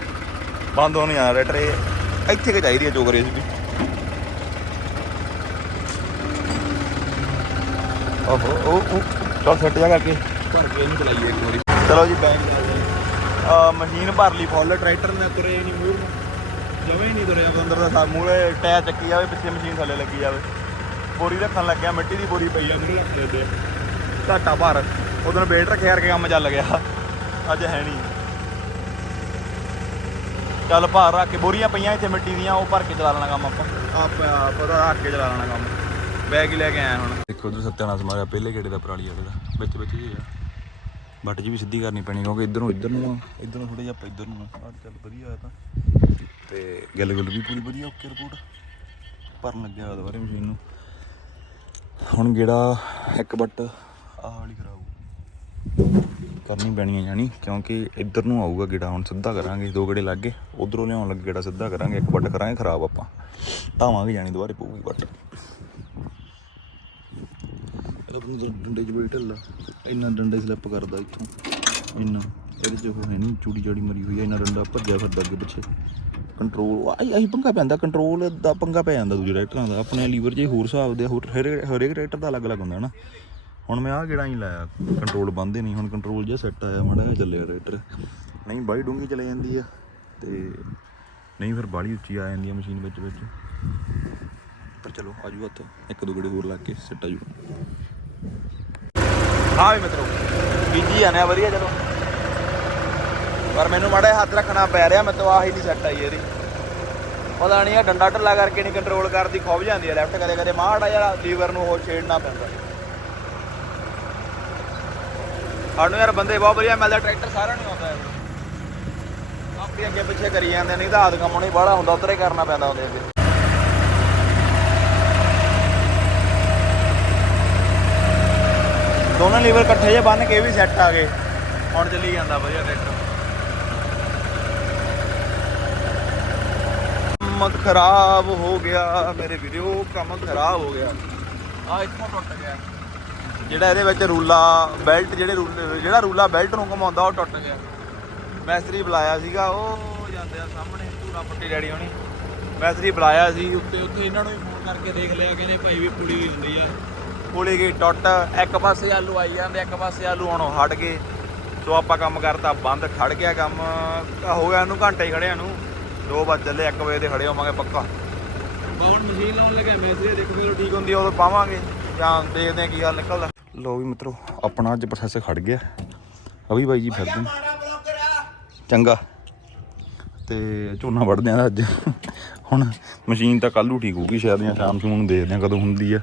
ਬੰਦ ਹੋਣ ਆ ਰੈਟਰ ਇਹ ਇੱਥੇ ਕਿ ਚਾਹੀਦੀ ਆ ਚੋਕਰੇ ਸੀ ਵੀ। ਓਹੋ ਉਹ ਉਹ ਚੱਲ ਸੈੱਟ ਜਾ ਕਰਕੇ। ਭਰ ਕੇ ਇਹਨੂੰ ਚਲਾਈਏ ਇੱਕ ਵਾਰੀ। ਚਲੋ ਜੀ ਬੈਂਕ ਆ ਮਸ਼ੀਨ ਭਰ ਲਈ ਫੁੱਲ ਟਰੈਕਟਰ ਨੇ ਤੁਰੇ ਨਹੀਂ ਮੂਰ ਜਵੇਂ ਨਹੀਂ ਤੁਰਿਆ ਅੰਦਰ ਦਾ ਸਾ ਮੂਲੇ ਟਾਇਰ ਚੱਕੀ ਜਾਵੇ ਪਿੱਛੇ ਮਸ਼ੀਨ ਥੱਲੇ ਲੱਗੀ ਜਾਵੇ। ਬੋਰੀ ਰੱਖਣ ਲੱਗਿਆ ਮਿੱਟੀ ਦੀ ਬੋਰੀ ਪਈ ਆ। ਉਹਨੂੰ ਰੱਖ ਦਿੰਦੇ ਆ ਘਾਟਾ ਭਰ। ਉਦੋਂ ਵੇਟ ਰੱਖਿਆ ਕਰਕੇ ਕੰਮ ਚੱਲ ਗਿਆ। ਅੱਜ ਹੈ ਨਹੀਂ ਚੱਲ ਭਾਰ ਰੱਖ ਕੇ ਬੋਰੀਆਂ ਪਈਆਂ ਇੱਥੇ ਮਿੱਟੀ ਦੀਆਂ ਉਹ ਭਰ ਕੇ ਚਲਾ ਲੈਣਾ ਕੰਮ ਆਪਾਂ। ਆਪਾਂ ਪਤਾ ਰੱਖ ਕੇ ਚਲਾ ਲੈਣਾ ਕੰਮ। ਬੈਗ ਹੀ ਲੈ ਕੇ ਆਇਆ ਹੁਣ। ਦੇਖੋ ਉਧਰ ਸੱਤਿਆਨਾਸ ਮਾਰਿਆ ਪਹਿਲੇ ਗੇੜੇ ਦਾ ਪਰਾਲੀ ਵਾਲੇ ਦਾ ਵਿੱਚ ਵਿੱਚ ਹੀ ਆ। ਬੱਟ ਜੀ ਵੀ ਸਿੱਧੀ ਕਰਨੀ ਪੈਣੀ ਕਿਉਂਕਿ ਇਧਰੋਂ ਇਧਰ ਨੂੰ ਆ ਇਧਰੋਂ ਥੋੜਾ ਜਿਹਾ ਆਪਾਂ ਇਧਰ ਨੂੰ ਆ। ਚੱਲ ਵਧੀਆ ਹੋਇਆ ਤਾਂ। ਤੇ ਗੱਲ ਗੱਲ ਵੀ ਪੂਰੀ ਵਧੀਆ ਓਕੇ ਰਿਪੋਰਟ ਭਰਨ ਲੱਗਿਆ ਦੁਬਾਰੇ ਮਸ਼ੀਨ ਨੂੰ। ਹੁਣ ਗੇੜਾ ਇੱਕ ਬੱਟ ਆਹ ਵਾਲੀ ਕਰਾਊ ਕਰਨੀ ਪੈਣੀ ਹੈ ਜਾਨੀ ਕਿਉਂਕਿ ਇੱਧਰ ਨੂੰ ਆਊਗਾ ਗੇੜਾ, ਹੁਣ ਸਿੱਧਾ ਕਰਾਂਗੇ, ਦੋ ਗੇੜੇ ਲੱਗ ਗਏ, ਉਧਰੋਂ ਲਿਆਉਣ ਲੱਗੇ ਗੇੜਾ, ਸਿੱਧਾ ਕਰਾਂਗੇ, ਇੱਕ ਬੱਟ ਕਰਾਂਗੇ, ਖਰਾਬ ਆਪਾਂ। ਢਾਵਾਂਗੇ ਜਾਨੀ ਦੁਬਾਰੇ, ਪਊਗੀ ਬੱਟ। ਇਹਦਾ ਬੰਦਾ ਡੰਡੇ 'ਚ ਬੜੀ ਢੱਲਾ ਇੰਨਾ ਡੰਡੇ ਸਲਿੱਪ ਕਰਦਾ ਇੱਥੋਂ। ਇੰਨਾ। ਇਹਦੇ 'ਚ ਉਹ ਹੈ ਨਹੀਂ ਚੂੜੀ ਚਾੜੀ ਮਰੀ ਹੋਈ ਹੈ ਇੰਨਾ ਡੰਡਾ ਭੱਜਿਆ ਫਿਰਦਾ ਅੱਗੇ ਪਿੱਛੇ। ਕੰਟਰੋਲ ਆਈ ਆਈ ਪੰਗਾ ਪੈਂਦਾ ਕੰਟਰੋਲ ਦਾ ਪੰਗਾ ਪੈ ਜਾਂਦਾ ਦੂਜੇ ਟਰੈਕਟਰਾਂ ਦਾ ਆਪਣੇ ਲੀਵਰ ਜੇ ਹੋਰ ਹਿਸਾਬ ਦੇ, ਹੋਰ ਹਰੇਕ ਟਰੈਕਟਰ ਦਾ ਅਲੱਗ-ਅਲੱਗ ਹੁੰਦਾ ਹੈ ਨਾ ਹੁਣ ਮੈਂ ਆਹ ਕਿਹੜਾ ਹੀ ਲਾਇਆ ਕੰਟਰੋਲ ਬੰਦੇ ਨਹੀਂ, ਹੁਣ ਕੰਟਰੋਲ ਜਿਹਾ ਸੈੱਟ ਆਇਆ ਮਾੜਾ ਜਿਹਾ ਚੱਲਿਆ ਟਰੈਕਟਰ ਨਹੀਂ ਬਾਈ ਡੂੰਗੀ ਚਲੇ ਜਾਂਦੀ ਆ, ਤੇ ਨਹੀਂ ਫਿਰ ਬਾਲੀ ਉੱਚੀ ਆ ਜਾਂਦੀ ਆ ਮਸ਼ੀਨ ਵਿੱਚ ਵਿੱਚ। ਪਰ ਚਲੋ ਆਜੂ ਹੱਥ, ਇੱਕ ਦੋ ਗੜੇ ਹੋਰ ਲਾ ਕੇ ਸੈੱਟ ਆਜੂ ਹਾਂ ਵੀ ਮਿੱਤਰੋ, ਬੀਜੀ ਆਨੇ ਵਧੀਆ ਚਲੋ ਪਰ ਮੈਨੂੰ ਮਾੜਾ ਹੱਥ ਰੱਖਣਾ ਪੈ ਰਿਹਾ ਮੈਂ ਤੋਂ ਆਹੀ ਨਹੀਂ ਸੈੱਟ ਆਈ ਇਹਦੀ। ਪਤਾ ਨਹੀਂ ਆ ਡੰਡਾ ਢੱਲਾ ਕਰਕੇ ਨਹੀਂ ਕੰਟਰੋਲ ਕਰਦੀ ਖੁੱਭ ਜਾਂਦੀ ਹੈ ਲੈਫਟ ਕਦੇ ਕਦੇ ਮਾੜਾ ਯਾਰ ਲੀਵਰ ਨੂੰ ਉਹ ਛੇੜਨਾ ਪੈਂਦਾ। ਸਾਨੂੰ ਯਾਰ ਬੰਦੇ ਬਹੁਤ ਵਧੀਆ ਮਿਲਦਾ, ਟਰੈਕਟਰ ਸਾਰਿਆਂ ਨੂੰ ਆਉਂਦਾ ਹੈ ਆਪੀ ਅੱਗੇ ਪਿੱਛੇ ਕਰੀ ਜਾਂਦੇ, ਨਹੀਂ ਤਾਂ ਆਦ ਕੰਮ ਨਹੀਂ ਬਾਹਲਾ ਹੁੰਦਾ ਉਤਰੇ ਕਰਨਾ ਪੈਂਦਾ ਉਹਦੇ ਅੱਗੇ ਦੋਨੋਂ ਲੀਵਰ ਇਕੱਠੇ ਜੇ ਬੰਨ ਕੇ ਵੀ ਸੈੱਟ ਆ ਗਏ। ਹੁਣ ਚੱਲੀ ਜਾਂਦਾ ਵਧੀਆ ਟਰੈਕਟਰ ਕੰਮ ਖਰਾਬ ਹੋ ਗਿਆ, ਮੇਰੇ ਵੀਡੀਓ ਕੰਮ ਖਰਾਬ ਹੋ ਗਿਆ। ਆ ਇੱਥੋਂ ਟੁੱਟ ਗਿਆ। ਜਿਹੜਾ ਇਹਦੇ ਵਿੱਚ ਰੂਲਾ ਬੈਲਟ, ਜਿਹੜੇ ਰੂਲ, ਜਿਹੜਾ ਰੂਲਾ ਬੈਲਟ ਨੂੰ ਘੁਮਾਉਂਦਾ, ਉਹ ਟੁੱਟ ਗਿਆ। ਮੈਸਤਰੀ ਬੁਲਾਇਆ ਸੀਗਾ, ਉਹ ਜਾਂਦੇ ਆ ਸਾਹਮਣੇ ਪੂਰਾ ਪੱਟੀ ਡੈਡੀ ਹੋਣੀ। ਮੈਸਤਰੀ ਬੁਲਾਇਆ ਸੀ, ਉੱਤੇ ਉੱਥੇ ਇਹਨਾਂ ਨੂੰ ਵੀ ਫੋਨ ਕਰਕੇ ਦੇਖ ਲਿਆ, ਕਹਿੰਦੇ ਭਾਈ ਵੀ ਪੁਲੀ ਵੀ ਹੁੰਦੀ ਆ। ਪੁਲੀ ਗਈ, ਟੁੱਟ। ਇੱਕ ਪਾਸੇ ਆਲੂ ਆਈ ਜਾਂਦੇ, ਇੱਕ ਪਾਸੇ ਆਲੂ ਹੁਣ ਹਟ ਗਏ। ਸੋ ਆਪਾਂ ਕੰਮ ਕਰਤਾ, ਬੰਦ ਖੜ ਗਿਆ ਕੰਮ। ਹੋ ਗਿਆ ਇਹਨੂੰ, ਘੰਟੇ ਖੜਿਆ ਨੂੰ 2 ਵਜੇ ਚੱਲੇ 1 ਵਜੇ ਦੇ ਖੜੇ ਹੋਵਾਂਗੇ ਪੱਕਾ। ਬਾਉਣ ਮਸ਼ੀਨ ਲਾਉਣ ਲੱਗਾ ਮੈਸੇਜ ਦੇਖੋ ਫਿਰ ਠੀਕ ਹੁੰਦੀ ਆ ਉਦੋਂ ਪਾਵਾਂਗੇ। ਜਾਂ ਦੇਖਦੇ ਆ ਕੀ ਹਾਲ ਨਿਕਲਦਾ। ਲੋ ਵੀ ਮਿੱਤਰੋ ਆਪਣਾ ਅੱਜ ਪ੍ਰੋਸੈਸ ਖੜ ਗਿਆ। ਅਭੀ ਬਾਈ ਜੀ ਫਿਰਦੇ। ਚੰਗਾ। ਤੇ ਝੋਨਾ ਵੜਦੇ ਆ ਅੱਜ। ਹੁਣ ਮਸ਼ੀਨ ਤਾਂ ਕੱਲ੍ਹ ਨੂੰ ਠੀਕ ਹੋਊਗੀ ਸ਼ਾਇਦ ਜਾਂ ਸ਼ਾਮ ਨੂੰ ਨੂੰ ਦੇਖਦੇ ਆ ਕਦੋਂ ਹੁੰਦੀ ਆ।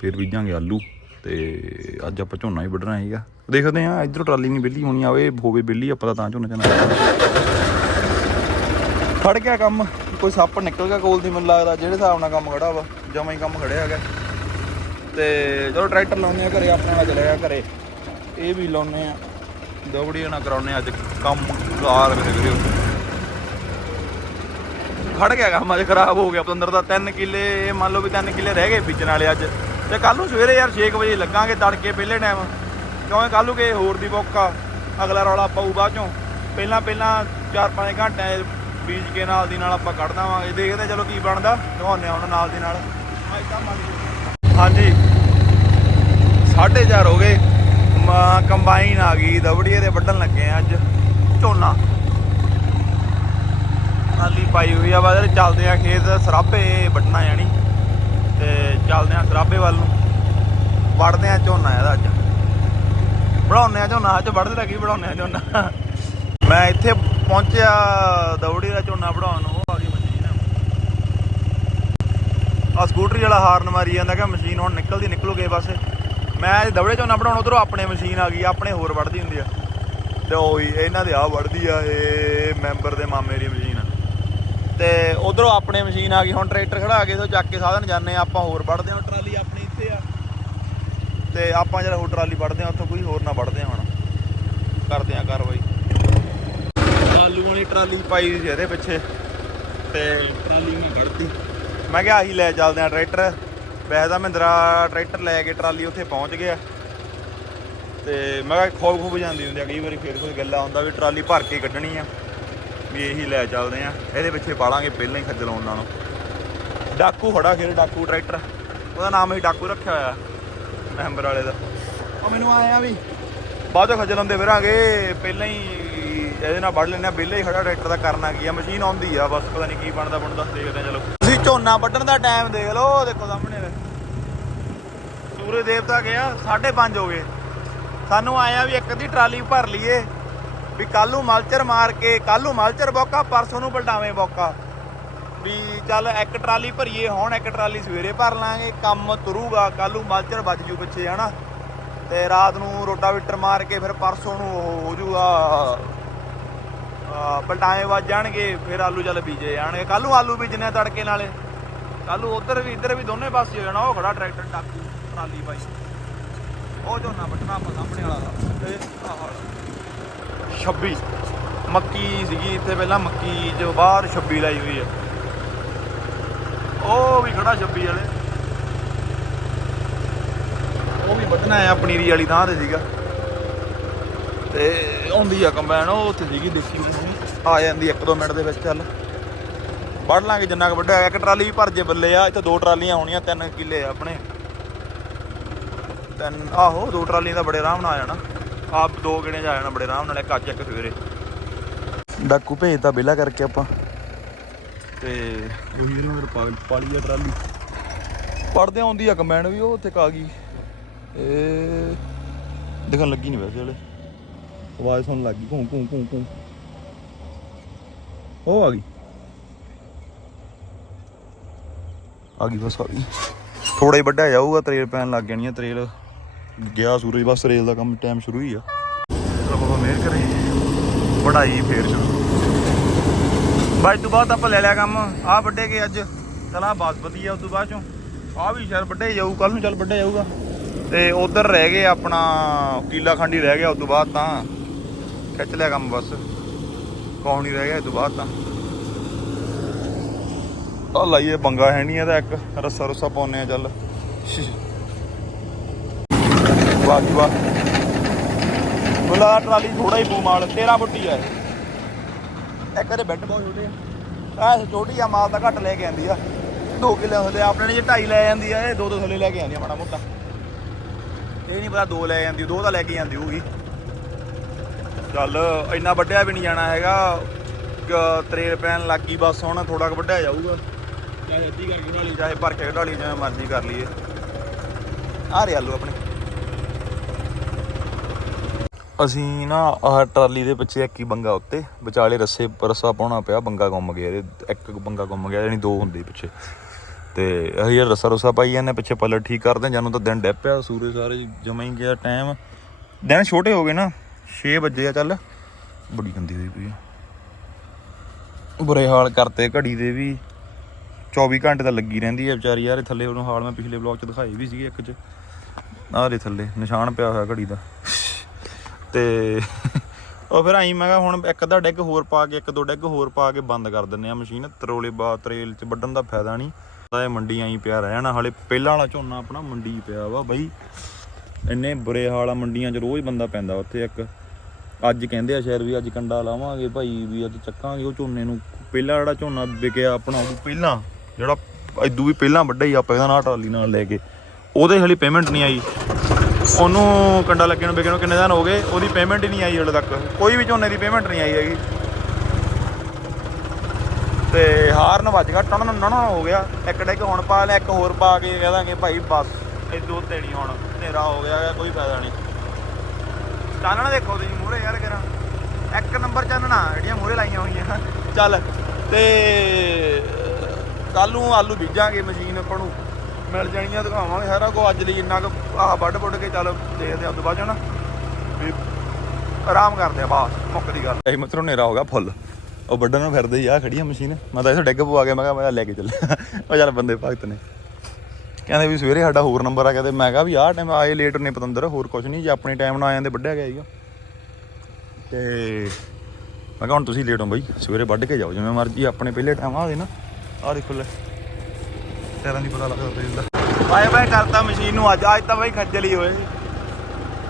ਫਿਰ ਬੀਜਾਂਗੇ ਆਲੂ ਤੇ ਅੱਜ ਆਪਾਂ ਝੋਨਾ ਹੀ ਵੱਢਣਾ ਹੈਗਾ। ਦੇਖਦੇ ਆ ਇਧਰੋਂ ਟਰਾਲੀ ਨਹੀਂ ਬਿੱਲੀ ਹੋਣੀ ਆਵੇ ਹੋਵੇ ਬਿੱਲੀ ਆਪਾਂ ਤਾਂ ਝੋਨਾ ਚਨਾ ਖੜ ਗਿਆ ਕੰਮ, ਕੋਈ ਸੱਪ ਨਿਕਲ ਗਿਆ ਕੋਲ ਦੀ ਮੈਨੂੰ ਲੱਗਦਾ, ਜਿਹੜੇ ਹਿਸਾਬ ਨਾਲ ਕੰਮ ਖੜਾ ਵਾ, ਜਮਾ ਹੀ ਕੰਮ ਖੜਿਆ ਹੈਗਾ। ਤੇ ਚਲੋ ਟਰੈਕਟਰ ਲਾਉਂਦੇ ਆ ਘਰੇ, ਆਪਣੇ ਨਾਲ ਚਲਿਆ ਘਰੇ। ਇਹ ਵੀ ਲਾਉਂਦੇ ਆ। ਦੌੜੀਆਂ ਨਾ ਕਰਾਉਨੇ ਆ ਅੱਜ, ਕੰਮ ਕਾਰ ਮੇਰੇ ਵੀਰੋ। ਖੜ ਗਿਆ ਕੰਮ ਅੱਜ, ਖਰਾਬ ਹੋ ਗਿਆ ਪਤੰਦਰ ਦਾ। 3 ਕਿੱਲੇ ਇਹ ਮੰਨ ਲਓ ਵੀ 3 ਕਿੱਲੇ ਰਹਿ ਗਏ ਬੀਜਣ ਵਾਲੇ ਅੱਜ। ਤੇ ਕੱਲ ਨੂੰ ਸਵੇਰੇ ਯਾਰ 6 ਵਜੇ ਲੱਗਾਂਗੇ ਤੜਕੇ ਪਹਿਲੇ ਟਾਈਮ ਕਿਉਂਕਿ ਕੱਲ ਨੂੰ ਕੇ ਹੋਰ ਦੀ ਬੋਕਾ ਅਗਲਾ ਰੌਲਾ ਪਾਊ ਬਾਅਦ ਚੋਂ। ਪਹਿਲਾਂ ਪਹਿਲਾਂ 4-5 ਘੰਟੇ ਬੀਜ ਕੇ ਨਾਲ ਦੀ ਨਾਲ ਆਪਾਂ ਕੱਢ ਦੇਵਾਂਗੇ। ਦੇਖਦੇ ਚਲੋ ਕੀ ਬਣਦਾ। ਦਿਖਾਉਂਦੇ ਹਾਂ ਹੁਣ ਨਾਲ ਦੀ ਨਾਲ। ਹਾਂਜੀ। 4:30 ਹੋ ਗਏ। ਕੰਬਾਈਨ ਆ ਗਈ। ਦਵੜੀਏ ਦੇ ਵੱਢਣ ਲੱਗੇ ਆ ਅੱਜ। ਝੋਨਾ। ਨਾਲੀ ਪਾਈ ਹੋਈ ਆ। ਬਾਦਰ ਚੱਲਦੇ ਆ ਖੇਤ ਸਰਾਬੇ ਵੱਢਣਾ ਜਾਣੀ ਤੇ ਚੱਲਦੇ ਆ ਸਰਾਬੇ ਵੱਲ ਨੂੰ। ਵੱਢਦੇ ਆ ਝੋਨਾ ਇਹਦਾ ਅੱਜ। ਬਣਾਉਂਦੇ ਆ ਝੋਨਾ। ਅੱਜ ਵੱਢਦੇ ਤਾਂ ਕੀ ਬਣਾਉਨੇ ਆ ਝੋਨਾ। ਮੈਂ ਇੱਥੇ ਪਹੁੰਚਿਆ ਦੌੜੀ ਦਾ ਝੋਨਾ ਵਢਾਉਣ ਨੂੰ, ਉਹ ਆ ਗਈ ਮਸ਼ੀਨ। ਆ ਸਕੂਟਰੀ ਵਾਲਾ ਹਾਰਨ ਮਾਰੀ ਜਾਂਦਾ ਕਿ ਮਸ਼ੀਨ ਹੁਣ ਨਿਕਲਦੀ ਨਿਕਲੂਗੇ ਬਸ ਮੈਂ ਅੱਜ ਦੌੜੇ ਝੋਨਾ ਵਢਾਉਣ, ਉਧਰੋਂ ਆਪਣੇ ਮਸ਼ੀਨ ਆ ਗਈ, ਆਪਣੇ ਹੋਰ ਵੜਦੀ ਹੁੰਦੀ ਆ। ਤੇ ਉਹੀ ਇਹਨਾਂ ਦੇ ਆ ਵੜਦੀ ਆ, ਇਹ ਮੈਂਬਰ ਦੇ ਮਾਮੇ ਦੀ ਮਸ਼ੀਨ ਆ। ਤੇ ਉਧਰੋਂ ਆਪਣੇ ਮਸ਼ੀਨ ਆ ਗਈ, ਹੁਣ ਟਰੈਕਟਰ ਖੜਾ ਕੇ ਤੋਂ ਚੱਕ ਕੇ ਸਾਧਨ ਜਾਂਦੇ ਆ, ਆਪਾਂ ਹੋਰ ਵੜਦੇ ਆ ਟਰਾਲੀ ਆਪਣੀ ਇੱਥੇ ਆ। ਤੇ ਆਪਾਂ ਜਿਹੜਾ ਹੋਰ ਟਰਾਲੀ ਵੜਦੇ ਆ ਉੱਥੋਂ ਕੋਈ ਹੋਰ ਨਾ ਵੜਦੇ ਆ ਹੁਣ। ਕਰਦੇ ਆ ਕਾਰਵਾਈ। ਦੀ ਟਰਾਲੀ ਪਾਈ ਸੀ ਇਹਦੇ ਪਿੱਛੇ ਤੇ ਟਰਾਲੀ ਮੈਂ ਵੜਤੀ ਮੈਂ ਕਿਹਾ ਆਹੀ ਲੈ ਚੱਲਦੇ ਆ ਟਰੈਕਟਰ। ਵੈਸੇ ਤਾਂ ਮਹਿੰਦਰਾ ਟਰੈਕਟਰ ਲੈ ਕੇ ਟਰਾਲੀ ਉੱਥੇ ਪਹੁੰਚ ਗਿਆ। ਤੇ ਮੈਂ ਕਿਹਾ ਖੋਬ ਖੋਬ ਜਾਂਦੀ ਹੁੰਦੀ ਆ ਕਈ ਵਾਰੀ ਫੇਰ ਕੋਈ ਗੱਲਾਂ ਹੁੰਦਾ ਵੀ ਟਰਾਲੀ ਭਰ ਕੇ ਕੱਢਣੀ ਆ ਵੀ ਇਹੀ ਲੈ ਚੱਲਦੇ ਆ। ਇਹਦੇ ਪਿੱਛੇ ਪਾਲਾਂਗੇ ਪਹਿਲਾਂ ਹੀ ਖੱਜਲ ਆਉਣ ਨਾਲੋਂ। ਡਾਕੂ ਖੜਾ ਖੇਰ ਡਾਕੂ ਟਰੈਕਟਰ। ਉਹਦਾ ਨਾਮ ਹੀ ਡਾਕੂ ਰੱਖਿਆ ਹੋਇਆ ਮੈਂਬਰ ਵਾਲੇ ਦਾ। ਉਹ ਮੈਨੂੰ ਆਇਆ ਵੀ। ਬਾਅਦ ਚੋਂ ਖੱਜਲ ਹੁੰਦੇ ਫਿਰਾਂਗੇ ਪਹਿਲਾਂ ਹੀ ਇਹਦੇ ਨਾਲ ਵੜ ਲੈਣਾ ਬਿੱਲੇ ਹੀ ਖੜਾ ਟਰੈਕਟਰ ਦਾ ਕਰਨਾ ਕੀ ਆ, ਮਸ਼ੀਨ ਆਉਂਦੀ ਆ, ਬਸ ਪਤਾ ਨਹੀਂ ਕੀ ਬਣਦਾ ਬਣਦਾ ਦੇਖਦੇ ਆ ਚਲੋ। ਤੁਸੀਂ ਝੋਨਾ ਵੱਢਣ ਦਾ ਟਾਈਮ ਦੇਖ ਲਓ ਦੇਖੋ ਸਾਹਮਣੇ ਸੂਰਜ ਦੇਵਤਾ ਗਿਆ 5:30 ਹੋ ਗਏ। ਸਾਨੂੰ ਆਇਆ ਵੀ ਇੱਕ ਅੱਧੀ ਟਰਾਲੀ ਭਰ ਲਈਏ, ਵੀ ਕੱਲ ਨੂੰ ਮਲਚਰ ਮਾਰ ਕੇ ਕੱਲ ਨੂੰ ਮਲਚਰ ਬੋਕਾ, ਪਰਸੋਂ ਨੂੰ ਪਲਟਾਵੇਂ ਬੋਕਾ। ਵੀ ਚੱਲ ਇੱਕ ਟਰਾਲੀ ਭਰੀਏ, ਹੁਣ ਇੱਕ ਟਰਾਲੀ ਸਵੇਰੇ ਭਰ ਲਾਂਗੇ, ਕੰਮ ਤੁਰੂਗਾ ਕੱਲ ਨੂੰ ਮਲਚਰ ਵੱਜ ਜੂ ਪਿੱਛੇ, ਹਨਾ। ਤੇ ਰਾਤ ਨੂੰ ਰੋਟਾਵੀਟਰ ਮਾਰ ਕੇ ਫਿਰ ਪਰਸੋਂ ਨੂੰ ਹੋ ਜੂਗਾ। ਆ ਵੱਜ ਜਾਣਗੇ, ਫਿਰ ਆਲੂ ਚੱਲ ਬੀਜੇ ਜਾਣਗੇ। ਕੱਲ ਨੂੰ ਆਲੂ ਬੀਜਣੇ ਤੜਕੇ ਨਾਲੇ। ਕੱਲ ਨੂੰ ਉਧਰ ਵੀ, ਇੱਧਰ ਵੀ ਦੋਨੇ ਪਾਸੇ ਹੋ ਜਾਣਾ। ਉਹ ਖੜਾ ਟਰੈਕਟਰ ਟਾਕੂ ਟਰਾਲੀ ਬਾਈ। ਉਹ ਝੋਨਾ ਵੱਟਣਾ ਆਪਾਂ ਸਾਹਮਣੇ ਵਾਲਾ। ਤੇ ਆਹ 26 ਮੱਕੀ ਸੀਗੀ ਇੱਥੇ ਪਹਿਲਾਂ, ਮੱਕੀ ਜੋ ਬਾਹਰ 26 ਲਾਈ ਹੋਈ ਹੈ ਉਹ ਵੀ ਖੜਾ 26 ਵਾਲੇ। ਉਹ ਵੀ ਵੱਢਣਾ ਹੈ ਪਨੀਰੀ ਵਾਲੀ ਥਾਂ ਤੇ ਸੀਗਾ। ਤੇ ਆਉਂਦੀ ਆ ਕੰਬਾਈਨ, ਉਹ ਉੱਥੇ ਸੀਗੀ ਦੇਖੀ ਤੁਸੀਂ ਆ ਜਾਂਦੀ ਇੱਕ ਦੋ ਮਿੰਟ ਦੇ ਵਿੱਚ, ਚੱਲ। ਵੱਢ ਲਾਂਗੇ ਜਿੰਨਾ ਕੁ ਵੱਡਾ ਇੱਕ ਟਰਾਲੀ ਵੀ ਭਰ ਜੇ ਬੱਲੇ ਆ, ਇੱਥੇ ਦੋ ਟਰਾਲੀਆਂ ਹੋਣੀਆਂ, ਤਿੰਨ ਕਿੱਲੇ ਆ ਆਪਣੇ। ਤਿੰਨ, ਆਹੋ, ਦੋ ਟਰਾਲੀਆਂ ਦਾ ਬੜੇ ਆਰਾਮ ਨਾਲ ਆ ਜਾਣਾ। ਆਪ ਦੋ ਗਿਣੇ ਜਾ ਜਾਣਾ ਬੜੇ ਆਰਾਮ ਨਾਲ, ਇੱਕ ਅੱਜ, ਇੱਕ ਸਵੇਰੇ। ਡਾਕੂ ਭੇਜਤਾ ਬਿਲਾ ਕਰਕੇ ਆਪਾਂ। ਤੇ ਉਹੀ ਇਹਨਾਂ ਦੇ ਪਾਲੀ ਆ ਟਰਾਲੀ। ਪੜਦੇ ਆਉਂਦੀ ਆ ਕੰਬਾਈਨ ਵੀ, ਉਹ ਉੱਥੇ ਕਾ ਗਈ। ਇਹ ਦਿਖਣ ਲੱਗੀ ਨਹੀਂ ਵੈਸੇ ਹਲੇ। ਆਵਾਜ਼ ਸੁਣਨ ਲੱਗੀ ਘੂੰ ਘੂੰ ਘੂੰ ਘੂੰ। ਉਹ ਆ ਗਈ। ਆ ਗਈ ਬਸ, ਆ ਗਈ। ਥੋੜਾ ਹੀ ਵੱਡਾ ਜਾਊਗਾ ਤਰੇਲ ਪੈਣ ਲੱਗ ਜਾਣੀ ਆ ਤਰੇਲ ਗਿਆ ਸੂਰਜ, ਬਸ ਰੇਲ ਦਾ ਕੰਮ ਟਾਈਮ ਸ਼ੁਰੂ ਹੀ ਆ। ਬਾਬਾ ਮਿਹਰ ਕਰੇ। ਵਢਾਈ ਫੇਰ ਸ਼ੁਰੂ। ਬਾਈ, ਤੋਂ ਬਾਅਦ ਆਪਾਂ ਲੈ ਲਿਆ ਕੰਮ। ਆ ਵੱਡੇ ਕੇ ਅੱਜ। ਚਲ ਆ ਬਾਸਪਤੀ ਆ ਉਸ ਤੋਂ ਬਾਅਦ ਚੋਂ ਆ ਵੀ ਸ਼ਾਇਦ ਵੱਡੇ ਜਾਊ ਕੱਲ ਨੂੰ ਚੱਲ ਵੱਡਾ ਜਾਊਗਾ। ਤੇ ਉਧਰ ਰਹਿ ਗਏ ਆਪਣਾ, ਕੀਲਾ ਖੰਡੀ ਰਹਿ ਗਿਆ, ਉਸ ਤੋਂ ਬਾਅਦ ਤਾਂ। ਖਿੱਚ ਲਿਆ ਕੰਮ ਬਸ। ਕੌਣ ਨਹੀਂ ਰਹਿ ਗਿਆ ਇਸ ਤੋਂ ਬਾਅਦ ਤਾਂ। ਆ ਲਾਈਏ ਪੰਗਾ, ਹੈ ਨਹੀਂ ਇਹਦਾ ਇੱਕ। ਰੱਸਾ ਰੁੱਸਾ ਪਾਉਨੇ ਆ ਚੱਲ। ਵਾਹ ਜੀ ਵਾਹ। ਬੁਲਾ ਟਰਾਲੀ ਥੋੜਾ ਹੀ ਬੂਮਾਲ 13 ਫੁੱਟੀ ਆ ਇੱਕ ਇਹਦੇ ਬੈੱਡ ਬਹੁਤ ਛੋਟੇ ਆ। ਆ ਛੋਟੀ ਆ, ਮਾਲ ਤਾਂ ਘੱਟ ਲੈ ਕੇ ਆਂਦੀ ਆ। 2 ਕਿਲੋ ਥੱਲੇ ਆਪਣੇ ਨੇ ਜੇ ਢਾਈ ਲੈ ਜਾਂਦੀ ਆ, ਇਹ ਦੋ ਦੋ ਥੱਲੇ ਲੈ ਕੇ ਆਉਂਦੀ ਆ ਮਾੜਾ ਮੋਟਾ। ਇਹ ਨਹੀਂ ਪਤਾ ਦੋ ਲੈ ਜਾਂਦੀ, ਦੋ ਤਾਂ ਲੈ ਕੇ ਜਾਂਦੀ ਹੋਊਗੀ। ਚੱਲ ਇੰਨਾ ਵੱਡਿਆ ਵੀ ਨਹੀਂ ਜਾਣਾ ਹੈਗਾ। ਤਰੇਲ ਪੈਣ ਲੱਗੀ ਬਸ ਹੁਣ ਥੋੜਾ ਕੁ ਵੱਡਿਆ ਜਾਊਗਾ। ਚਾਹੇ ਅੱਧੀ ਕਰਕੇ ਬਣਾ ਲਈ ਚਾਹੇ ਭਰ ਕੇ ਕਢਾ ਲਈ ਜਿਵੇਂ ਮਰਜ਼ੀ ਕਰ ਲਈਏ। ਆ ਰਹੇ ਆਲੂ ਆਪਣੇ। ਅਸੀਂ ਨਾ ਆਹ ਟਰਾਲੀ ਦੇ ਪਿੱਛੇ ਇੱਕ ਹੀ ਬੰਗਾ ਉੱਤੇ ਵਿਚਾਲੇ ਰੱਸੇ ਰਸਾ ਪਾਉਣਾ ਪਿਆ ਬੰਗਾ ਗੁੰਮ ਗਿਆ ਇਹਦੇ ਇੱਕ ਬੰਗਾ ਗੁੰਮ ਗਿਆ ਯਾਨੀ ਦੋ ਹੁੰਦੇ ਪਿੱਛੇ। ਤੇ ਅਸੀਂ ਇਹ ਰਸਾ ਰਸਾ ਪਾਈ ਜਾਂਦੇ ਪਿੱਛੇ ਪਲਟ ਠੀਕ ਕਰਦੇ ਜਾਨੂੰ ਤਾਂ ਦਿਨ ਡਿੱਪ ਪਿਆ ਸੂਰਜ ਸਾਰੇ ਜਮਾ ਹੀ ਗਿਆ ਟਾਈਮ ਦਿਨ ਛੋਟੇ ਹੋ ਗਏ ਨਾ। 6 ਵਜੇ ਆ ਚੱਲ। ਬੜੀ ਗੰਦੀ ਹੋਈ ਪਈ ਆ। ਬੁਰੇ ਹਾਲ ਕਰਤੇ ਘੜੀ ਦੇ ਵੀ। 24 ਘੰਟੇ ਤਾਂ ਲੱਗੀ ਰਹਿੰਦੀ ਹੈ ਵਿਚਾਰੀ। ਯਾਰ ਇਹ ਥੱਲੇ ਉਹਨੂੰ ਹਾਲ ਮੈਂ ਪਿਛਲੇ ਵਲੌਗ 'ਚ ਦਿਖਾਈ ਵੀ ਸੀਗੀ ਇੱਕ 'ਚ। ਆਹ ਦੇ ਥੱਲੇ, ਨਿਸ਼ਾਨ ਪਿਆ ਹੋਇਆ ਘੜੀ ਦਾ। ਤੇ ਉਹ ਫਿਰ ਆਈ ਮੈਂ ਕਿਹਾ ਹੁਣ ਇੱਕ ਅੱਧਾ ਡੈਗ ਹੋਰ ਪਾ ਕੇ, ਇੱਕ ਦੋ ਡੈਗ ਹੋਰ ਪਾ ਕੇ ਬੰਦ ਕਰ ਦਿੰਨੇ ਆ ਮਸ਼ੀਨ। ਤਰੋਲੇ ਬਾ ਤਰੇਲ 'ਚ ਵੱਢਣ ਦਾ ਫਾਇਦਾ ਨਹੀਂ। ਤਾਂ ਇਹ ਮੰਡੀ ਆਈ ਪਿਆ ਰਹਿ ਜਾਣਾ ਹਾਲੇ ਪਹਿਲਾਂ ਵਾਲਾ ਝੋਨਾ ਆਪਣਾ ਮੰਡੀ ਪਿਆ ਵਾ ਬਈ। ਇੰਨੇ ਬੁਰੇ ਹਾਲ ਆ ਮੰਡੀਆਂ 'ਚ ਰੋਜ਼ ਬੰਦਾ ਪੈਂਦਾ ਉੱਥੇ ਇੱਕ। ਅੱਜ ਕਹਿੰਦੇ ਆ ਸ਼ਾਇਦ ਵੀ ਅੱਜ ਕੰਡਾ ਲਾਵਾਂਗੇ ਭਾਈ ਵੀ ਅੱਜ ਚੱਕਾਂਗੇ ਉਹ ਝੋਨੇ ਨੂੰ ਪਹਿਲਾਂ ਜਿਹੜਾ ਝੋਨਾ ਵਿਕਿਆ ਆਪਣਾ ਉਹ ਪਹਿਲਾਂ ਜਿਹੜਾ ਇਦੂ ਵੀ ਪਹਿਲਾਂ ਵੱਡਾ ਹੀ ਆਪਾਂ ਇਹਦਾ ਨਾਲ ਟਰਾਲੀ ਨਾਲ ਲੈ ਕੇ। ਉਹਦੇ ਹਲੀ ਪੇਮੈਂਟ ਨਹੀਂ ਆਈ। ਉਹਨੂੰ ਕੰਡਾ ਲੱਗੇ ਨੂੰ ਵਿਕੇ ਨੂੰ ਕਿੰਨੇ ਦਿਨ ਹੋ ਗਏ ਉਹਦੀ ਪੇਮੈਂਟ ਹੀ ਨਹੀਂ ਆਈ ਹਲੇ ਤੱਕ। ਕੋਈ ਵੀ ਝੋਨੇ ਦੀ ਪੇਮੈਂਟ ਨਹੀਂ ਆਈ ਹੈਗੀ। ਤੇ ਹਾਰਨ ਵੱਜ ਗਿਆ ਟਣ ਨਣ ਹੋ ਗਿਆ। ਇੱਕ ਡੈਕ ਹੁਣ ਪਾ ਲਿਆ ਇੱਕ ਹੋਰ ਪਾ ਕੇ ਕਹਿ ਦਾਂਗੇ ਭਾਈ ਬਸ ਇਹ ਦੋ ਤੇੜੀ ਹੁਣ ਹਨੇਰਾ ਹੋ ਗਿਆ ਹੈਗਾ, ਕੋਈ ਫਾਇਦਾ ਨਹੀਂ। ਚਾਨਣਾ ਦੇਖੋ ਤੁਸੀਂ, ਮੂਹਰੇ ਯਾਰ ਕਰਾਂ। ਇੱਕ ਨੰਬਰ ਚਾਨਣਾ, ਜਿਹੜੀਆਂ ਮੂਹਰੇ ਲਾਈਆਂ ਹੋਈਆਂ। ਚੱਲ, ਤੇ ਕੱਲ ਨੂੰ ਆਲੂ ਬੀਜਾਂਗੇ ਮਸ਼ੀਨ ਆਪਾਂ ਨੂੰ। ਮਿਲ ਜਾਣੀਆਂ, ਦਿਖਾਵਾਂਗੇ ਸਾਰਾ ਕੋ ਅੱਜ ਲਈ ਇੰਨਾ ਕੁ ਆਹ ਵੱਢ ਵੱਢ ਕੇ ਚੱਲ ਦੇਖਦੇ ਆ ਉਸ ਤੋਂ ਬਾਅਦ 'ਚੋਂ ਨਾ ਵੀ ਆਰਾਮ ਕਰਦੇ ਆ ਬਾਸ, ਮੁੱਕ ਦੀ ਗੱਲ। ਇਹ ਮਤਰੋਂ ਹਨੇਰਾ ਹੋ ਗਿਆ, ਫੁੱਲ। ਉਹ ਵੱਢਣ ਨੂੰ ਫਿਰਦੇ ਹੀ ਆ ਖੜੀ ਆ ਮਸ਼ੀਨ। ਮੈਂ ਤਾਂ ਇੱਥੇ ਡਿੱਗ ਪਵਾ ਕੇ, ਮੈਂ ਕਿਹਾ ਮੈਂ ਲੈ ਕੇ ਚੱਲਿਆ ਉਹ ਚੱਲ ਬੰਦੇ ਭਗਤ ਨੇ। ਕਹਿੰਦੇ ਵੀ ਸਵੇਰੇ ਸਾਡਾ ਹੋਰ ਨੰਬਰ ਆ ਕਹਿੰਦੇ ਮੈਂ ਕਿਹਾ ਵੀ ਆਹ ਟਾਈਮ ਆਏ ਲੇਟ ਨੇ ਪਤੰਦਰ, ਹੋਰ ਕੁਝ ਨਹੀਂ, ਜੇ ਆਪਣੇ ਟਾਈਮ ਨਾਲ ਆ ਜਾਂਦੇ ਵੱਢਿਆ ਗਿਆ ਸੀਗਾ ਤੇ ਮੈਂ ਕਿਹਾ ਹੁਣ ਤੁਸੀਂ ਲੇਟ ਹੋ ਬਾਈ, ਸਵੇਰੇ ਵੱਢ ਕੇ ਜਾਓ, ਜਿਵੇਂ ਮਰਜ਼ੀ ਆਪਣੇ ਪਹਿਲੇ ਟਾਈਮ ਆਵੇ ਨਾ। ਆਹ ਦੇਖੋ ਲੈ ਤੇਰਾ ਨਹੀਂ ਪਤਾ ਲੱਗਦਾ ਤੇਲ ਦਾ। ਬਾਏ ਬਾਏ ਕਰਤਾ ਮਸ਼ੀਨ ਨੂੰ ਅੱਜ ਅੱਜ ਤਾਂ ਬਾਈ ਖੱਜਲ ਹੀ ਹੋਏ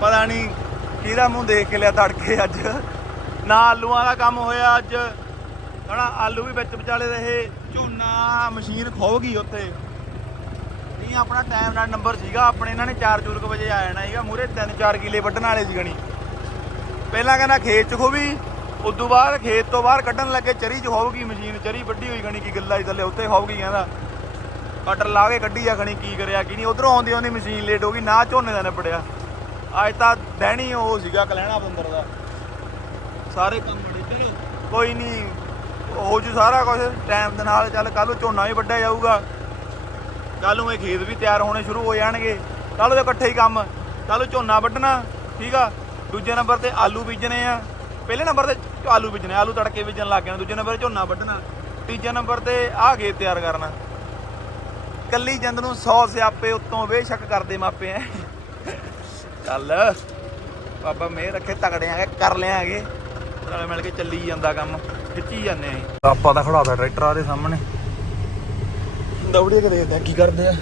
ਪਤਾ ਨਹੀਂ ਕਿਹਦਾ ਮੂੰਹ ਦੇਖ ਕੇ ਲਿਆ ਤੜਕੇ ਅੱਜ। ਨਾ ਆਲੂਆਂ ਦਾ ਕੰਮ ਹੋਇਆ ਅੱਜ। ਹਨਾ, ਆਲੂ ਵੀ ਵਿੱਚ ਵਿਚਾਲੇ ਰਹੇ। ਝੋਨਾ, ਮਸ਼ੀਨ ਖੋ ਗਈ ਉੱਥੇ। ਨਹੀਂ, ਆਪਣਾ ਟਾਈਮ ਨਾਲ ਨੰਬਰ ਸੀਗਾ, ਆਪਣੇ ਇਹਨਾਂ ਨੇ 4 ਕੁ ਵਜੇ ਆ ਜਾਣਾ ਸੀਗਾ ਮੂਰੇ 3-4 ਕਿਲੇ ਵੱਢਣ ਵਾਲੇ ਸੀ ਗਣੀ ਪਹਿਲਾਂ ਕਹਿੰਦਾ ਖੇਤ ਚ ਖੋਵੀ, ਉਦੋਂ ਬਾਅਦ ਖੇਤ ਤੋਂ ਬਾਹਰ ਕੱਢਣ ਲੱਗੇ, ਚਰੀ ਚ ਹੋਊਗੀ ਮਸ਼ੀਨ, ਚਰੀ ਵੱਡੀ ਹੋਈ ਗਣੀ ਕੀ ਗੱਲਾਂ ਹੀ ਥੱਲੇ ਉੱਤੇ ਹੋਊਗੀ ਕਹਿੰਦਾ। ਕਟਰ ਲਾ ਕੇ ਕੱਢੀ ਆ ਗਣੀ ਕੀ ਕਰਿਆ, ਕੀ ਨਹੀਂ, ਉਧਰੋਂ ਆਉਂਦੀ ਆਉਂਦੀ ਮਸ਼ੀਨ ਲੇਟ ਹੋ ਗਈ, ਨਾ ਝੋਨੇ ਦਾ ਨਿਪੜਿਆ ਅੱਜ ਤਾਂ ਦਹਿਣੀ ਉਹ ਸੀਗਾ ਕਲਹਿਣਾ ਬੰਦਰ ਦਾ। ਸਾਰੇ ਕੰਮ ਬੜੇ ਕੋਈ ਨਹੀਂ ਹੋ ਜੂ ਸਾਰਾ ਕੁਝ ਟਾਈਮ ਦੇ ਨਾਲ ਚੱਲ ਕੱਲ ਝੋਨਾ ਵੀ ਵੱਢਿਆ ਜਾਊਗਾ। ਕੱਲ ਨੂੰ ਇਹ ਖੇਤ ਵੀ ਤਿਆਰ ਹੋਣੇ ਸ਼ੁਰੂ ਹੋ ਜਾਣਗੇ। ਕੱਲ ਉਹਦੇ ਇਕੱਠੇ ਹੀ ਕੰਮ। ਕੱਲ ਨੂੰ ਝੋਨਾ ਵੱਢਣਾ, ਠੀਕ ਆ? ਦੂਜੇ ਨੰਬਰ ਤੇ ਆਲੂ ਬੀਜਣੇ ਆ। ਪਹਿਲੇ ਨੰਬਰ ਤੇ ਆਲੂ ਬੀਜਣੇ, ਆਲੂ ਤੜਕੇ ਬੀਜਣ ਲੱਗ ਜਾਣਾ, ਦੂਜੇ ਨੰਬਰ ਝੋਨਾ ਵੱਢਣਾ, ਤੀਜੇ ਨੰਬਰ ਤੇ ਆਹ ਖੇਤ ਤਿਆਰ ਕਰਨਾ। ਕੱਲੀ ਜੰਦ ਨੂੰ 100 ਸਿਆਪੇ ਉੱਤੋਂ ਬੇਸ਼ੱਕ ਕਰਦੇ ਮਾਪੇ ਐ। ਚੱਲ, ਬਾਬਾ ਮੇਰ ਰੱਖੇ, ਤਗੜੇ ਆਗੇ ਕਰ ਲਿਆਂਗੇ। ਨਾਲ ਮਿਲ ਕੇ ਚੱਲੀ ਜਾਂਦਾ ਕੰਮ, ਖਿੱਚੀ ਜਾਂਦੇ ਆ ਆਪਾਂ ਤਾਂ ਖੜਾਦਾ ਟਰੈਕਟਰ ਆ ਦੇ ਸਾਹਮਣੇ। ਦੌੜੀਏ ਕੇ ਦੇਖਦੇ ਆ, ਕੀ ਕਰਦੇ ਆ?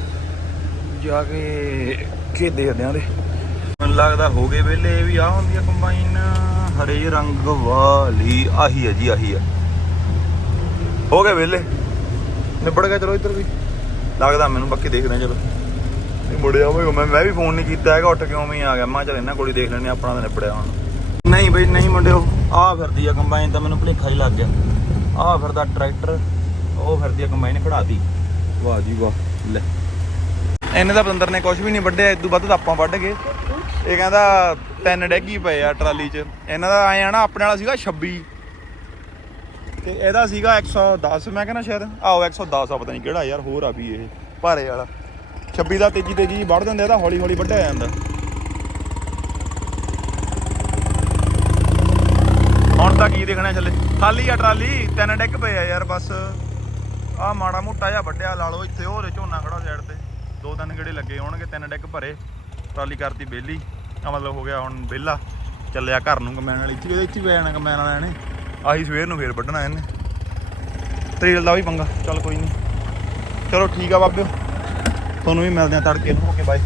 ਜਾ ਕੇ ਕੀ ਦੇਖਦੇ ਆ ਦੇ ਮੈਨੂੰ ਲੱਗਦਾ ਹੋ ਗਏ ਵੇਲੇ ਵੀ ਆ ਹੁੰਦੀ ਆ ਕੰਬਾਈਨ ਹਰੇ ਰੰਗ ਵਾਲੀ, ਆਹੀ ਹੈ ਜੀ, ਆਹੀ ਹੈ ਹੋ ਗਏ ਵੇਲੇ। ਨਿਬੜ ਗਿਆ ਚਲੋ ਇੱਧਰ ਵੀ। ਲੱਗਦਾ ਮੈਨੂੰ, ਬਾਕੀ ਦੇਖਦੇ ਆ ਚਲੋ। ਮੁੜਿਆ ਹੋਵੇਗਾ ਮੈਂ ਮੈਂ ਵੀ ਫੋਨ ਨਹੀਂ ਕੀਤਾ ਹੈਗਾ, ਉੱਠ ਕੇ ਉਵੇਂ ਆ ਗਿਆ। ਮੈਂ ਕਿਹਾ ਇਹਨਾਂ ਕੋਲ ਹੀ ਦੇਖ ਲੈਣੇ ਆਪਣਾ ਤਾਂ ਨਿਬੜਿਆ ਹੁਣ। ਨਹੀਂ ਬਈ, ਨਹੀਂ ਮੁੰਡਿਓ, ਆਹ ਫਿਰਦੀ ਆ ਕੰਬਾਈਨ ਤਾਂ ਮੈਨੂੰ ਭੁਲੇਖਾ ਹੀ ਲੱਗ ਗਿਆ। ਆਹ ਫਿਰਦਾ ਟਰੈਕਟਰ, ਉਹ ਫਿਰਦੀ ਆ ਕੰਬਾਈਨ ਖੜਾਤੀ। ਵਾਹ ਜੀ ਵਾਹ, ਲੈ। ਇਹਨੇ ਤਾਂ ਬੰਦਰ ਨੇ ਕੁਝ ਵੀ ਨਹੀਂ ਵੱਢਿਆ, ਇਦੋਂ ਵੱਧ ਤਾਂ ਆਪਾਂ ਵੱਢ ਗਏ। ਇਹ ਕਹਿੰਦਾ ਤਿੰਨ ਡੈਗੀ ਪਏ ਆ ਟਰਾਲੀ 'ਚ। ਇਹਨਾਂ ਦਾ ਆਏ ਆ ਨਾ, ਆਪਣੇ ਵਾਲਾ ਸੀਗਾ 26 ਤੇ ਇਹਦਾ ਸੀਗਾ 110 ਮੈਂ ਕਹਿੰਦਾ ਸ਼ਾਇਦ ਆਓ 110 ਆ, ਪਤਾ ਨਹੀਂ ਕਿਹੜਾ ਯਾਰ, ਹੋਰ ਆ ਵੀ ਇਹ, ਭਾਰੇ ਵਾਲਾ। 26 ਦਾ ਤੇਜੀ ਤੇਜੀ ਵੱਢ ਦਿੰਦੇ ਇਹਦਾ ਹੌਲੀ ਹੌਲੀ ਵੱਢਿਆ ਜਾਂਦਾ। ਹੁਣ ਤਾਂ ਕੀ ਦੇਖਣਾ ਚੱਲੇ। ਖਾਲੀ ਆ ਟਰਾਲੀ, ਤਿੰਨ ਡੈਗ ਪਏ ਆ ਯਾਰ, ਬਸ। ਆ ਮਾੜਾ ਮੋਟਾ ਜਿਹਾ ਵੱਢਿਆ ਲਾ ਲਓ ਇੱਥੇ ਹੋਰ ਝੋਨਾ ਖੜਾ ਸਾਈਡ ਤੇ। ਦੋ ਤਿੰਨ ਗੇੜੇ ਲੱਗੇ ਹੋਣਗੇ, ਤਿੰਨ ਡੈਕ ਭਰੇ। ਟਰਾਲੀ ਕਰਤੀ ਬੇਲੀ ਆ ਮਤਲਬ ਹੋ ਗਿਆ ਹੁਣ ਵਿਹਲਾ। ਚੱਲਿਆ ਘਰ ਨੂੰ ਕਮੈਨ ਵਾਲੀ, ਇੱਥੇ ਇੱਥੇ ਹੀ ਪੈ ਜਾਣਾ ਕਮੈਨ ਵਾਲਿਆਂ ਨੇ। ਆਹੀ ਸਵੇਰ ਨੂੰ ਫੇਰ ਵੱਢਣਾ ਇਹਨੇ। ਤੇਲ ਦਾ ਵੀ ਪੰਗਾ, ਚੱਲ ਕੋਈ ਨਹੀਂ। ਚਲੋ ਠੀਕ ਆ ਬਾਬਿਓ। ਤੁਹਾਨੂੰ ਵੀ ਮਿਲਦੇ ਆ ਤੜਕੇ ਨੂੰ, ਓਕੇ ਬਾਏ